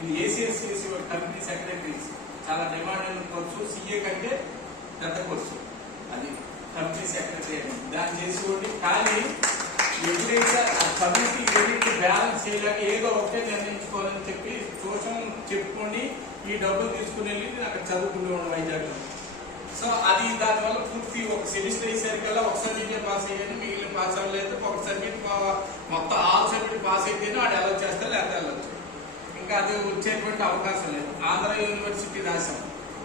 ఇది ఏసీఎస్సీఎస్సీ company secretaries చాలా demand course, CA కంటే పెద్ద కోర్సు అది కంపెనీ సెక్రటరీ అని దాన్ని చేసుకోండి. కానీ ఎప్పుడైతే చదువుకి ఎదుటి బ్యాలెన్స్ చేయలేక ఏదో ఒకటే నిర్ణయించుకోవాలని చెప్పి ట్యూషన్ చెప్పుకొని ఈ డబ్బులు తీసుకుని వెళ్ళి అక్కడ చదువుకునేవాడు వైజాగ్లో. సో అది దానివల్ల పూర్తి ఒక సెమిస్టర్ అయ్యేసరికల్లా ఒక సబ్జెక్ట్ పాస్ అయ్యాను, మిగిలిన పాస్ అవ్వలేదు. ఒక సబ్జెక్ట్ మొత్తం ఆల్ సబ్జెక్ట్ పాస్ అయితేనే వాడు ఎలా చేస్తారు లేకపోతే వెళ్ళొచ్చు. ఇంకా అది వచ్చేటువంటి అవకాశం లేదు. ఆంధ్ర యూనివర్సిటీ రాశాం,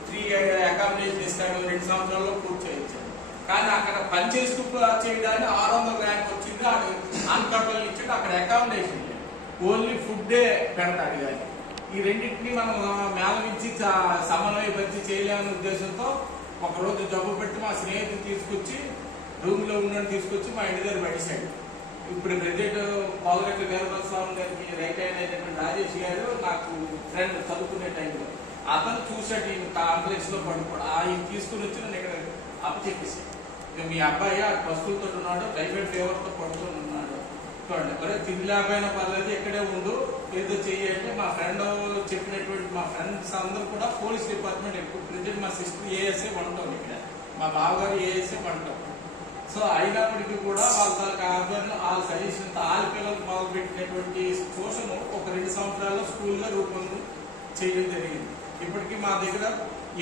3 అకామిడేషన్ ఇస్తాడు, 2 సంవత్సరాల్లో పూర్తి చేయించాడు. కానీ అక్కడ పని చేసుకు చేయడానికి 600 ర్యాంక్ వచ్చింది. అది ఆన్కాపల్ ఇచ్చాడు, అక్కడ అకామిడేషన్ ఓన్లీ ఫుడ్డే పెడతాడు. కానీ ఈ రెండింటినీ మనం మేళవించి సమన్వయపరిచి చేయలేమనే ఉద్దేశంతో ఒకరోజు జబ్బు పెట్టి మా స్నేహితులు తీసుకొచ్చి రూమ్ లో ఉండని తీసుకొచ్చి మా ఇంటి దగ్గర పడేశాడు. ఇప్పుడు ప్రెసిడెంట్ పాలగట్ల వీరభద్రస్వామి గారికి రైట్ అయినటువంటి రాజేష్ గారు నాకు ఫ్రెండ్ చదువుకునే టైంలో అతను చూసాడు ఈ కాంప్లెక్స్ లో పడుకోవడం. ఆయన తీసుకుని వచ్చి నన్ను ఇక్కడ అప్పచెప్పేసి మీ అబ్బాయి ఆ వస్తువులతో ఉన్నాడు, టైఫాయిడ్ ఫీవర్ తో పడుతూ ఉన్నాడు, చూడండి మరి తిండి లేకపోయినా పర్లేదు ఎక్కడే ఉండు ఏదో చెయ్యంటే మా ఫ్రెండ్ చెప్పినటువంటి మా ఫ్రెండ్స్ అందరూ కూడా పోలీస్ డిపార్ట్మెంట్ ఎక్కువ. ప్రెసిడెంట్ మా సిస్టర్ ఏఎస్ఏ వంటాం, ఇక్కడ మా బావగారు ఏఎస్ఏ వంటాం. సో అయినప్పటికీ కూడా వాళ్ళ ఆధ్వర్యంలో వాళ్ళ సజెషన్ వాళ్ళ పిల్లలకు మొదలు పెట్టినటువంటి ట్యూషన్ ఒక 2 సంవత్సరాల్లో స్కూల్లో రూపొందం చేయడం జరిగింది. ఇప్పటికీ మా దగ్గర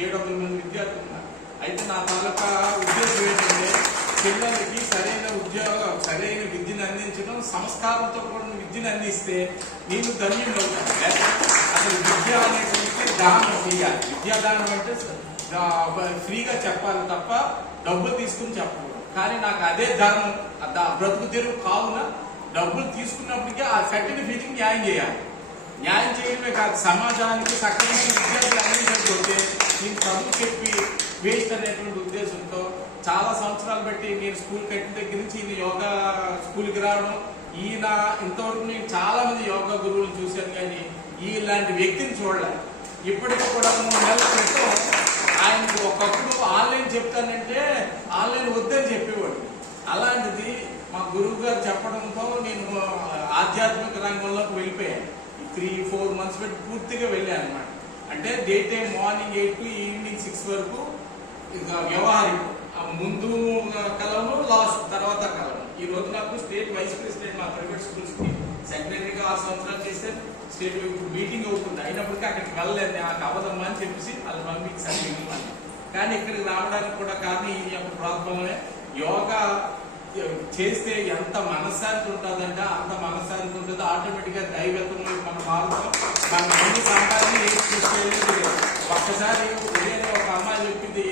700 మంది విద్యార్థులు ఉన్నారు. అయితే నా తాలూకా ఉద్దేశం ఏంటంటే పిల్లలకి సరైన ఉద్యోగం, సరైన విద్యను అందించడం, సంస్కారంతో కూడిన విద్యను అందిస్తే నేను ధన్యుడు అవుతాను. అసలు విద్య అనేటువంటి దానం చేయాలి. విద్యాదానం అంటే ఫ్రీగా చెప్పాలి తప్ప డబ్బులు తీసుకుని చెప్పకూడదు. కానీ నాకు అదే ధర్మం, బ్రతుకు తెరువు కావున డబ్బులు తీసుకున్నప్పటికీ ఆ కట్టిన ఫీజుకి న్యాయం చేయాలి. న్యాయం చేయడమే కాదు, సమాజానికి సక్రమైన విద్యార్థులు అందించకపోతే నేను చదువు చెప్పి వేస్ట్ అనేటువంటి ఉద్దేశంతో చాలా సంవత్సరాలు బట్టి నేను స్కూల్ కట్టిన దగ్గర నుంచి ఈయన యోగా స్కూల్కి రావడం, ఈయన ఇంతవరకు నేను చాలా మంది యోగా గురువులు చూశాను కానీ ఇలాంటి వ్యక్తిని చూడలేదు. ఇప్పటికీ కూడా 3 నెలల క్రితం ఆయనకు ఒకప్పుడు ఆన్లైన్ చెప్తానంటే ఆన్లైన్ వద్దని చెప్పేవాడు. అలాంటిది మా గురువు గారు చెప్పడంతో నేను ఆధ్యాత్మిక రంగంలోకి వెళ్ళిపోయాను. 3-4 మంత్స్ పెట్టి పూర్తిగా వెళ్ళాను అనమాట. అంటే day time morning 8 to evening 6 వరకు వ్యవహారిక, ముందు కలవను లాస్ట్ తర్వాత కలవను. ఈ రోజు నాకు స్టేట్ వైస్ ప్రెసిడెంట్ మా ప్రైవేట్ స్కూల్స్ కి సెక్రటరీగా 6 సంవత్సరాలు చేస్తే స్టేట్ ఇప్పుడు మీటింగ్ అవుతుంది. అయినప్పటికీ అక్కడికి వెళ్ళలేదు, నాకు అవదమ్మా అని చెప్పేసి వాళ్ళు పంపించాను. కానీ ఇక్కడికి రావడానికి కూడా కారణం ఈ యొక్క ప్రోత్సాహమే. యోగా చేస్తే ఎంత మనశ్శాంతి ఉంటుందంటే అంత మనశ్శాంతి ఉంటుంది. ఆటోమేటిక్ గా దైవత్వంలో మన మారుతాం. మన అన్ని సంపాదన తీసుకెళ్ళి ఒక్కసారి ఒక అమ్మాయి చెప్పింది,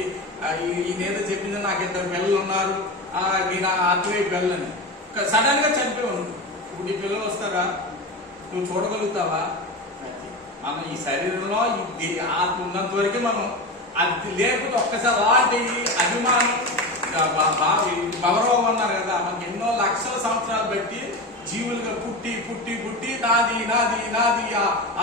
ఈయనేదో చెప్పింది, నాకు 2 పిల్లలు ఉన్నారు, నేను అటువైపు వెళ్ళని సడన్ గా చనిపోయాను. ఇప్పుడు ఈ పిల్లలు వస్తారా, నువ్వు చూడగలుగుతావా? మనం ఈ శరీరంలో ఆత్మ ఉన్నంత వరకు మనం అది లేకపోతే ఒక్కసారి అలాంటి అభిమానం భవరోగం అన్నారు కదా, మనకి ఎన్నో లక్షల సంవత్సరాలు బట్టి జీవులుగా పుట్టి పుట్టి పుట్టి నాది నాది నాది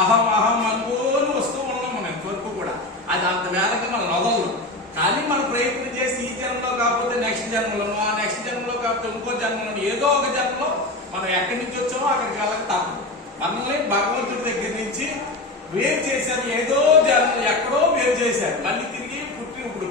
అహం అహం అనుకోని వస్తూ ఉన్నాం మనం ఇంతవరకు కూడా. అది అంత వేరగా మనం వదలదు. కానీ మనం ప్రయత్నం చేసి ఈ జన్మలో కాకపోతే నెక్స్ట్ జన్మలోనో, ఆ నెక్స్ట్ జన్మలో కాకపోతే ఇంకో జన్మలోనో, ఏదో ఒక జన్మలో మనం ఎక్కడి నుంచి వచ్చామో అక్కడికి వెళ్ళక తప్పదు. మనల్ని భగవంతుడి దగ్గర నుంచి వేరు చేశారు, ఏదో జన్మలో ఎక్కడో వేరు చేశారు, మళ్ళీ తిరిగి పుట్టినప్పుడు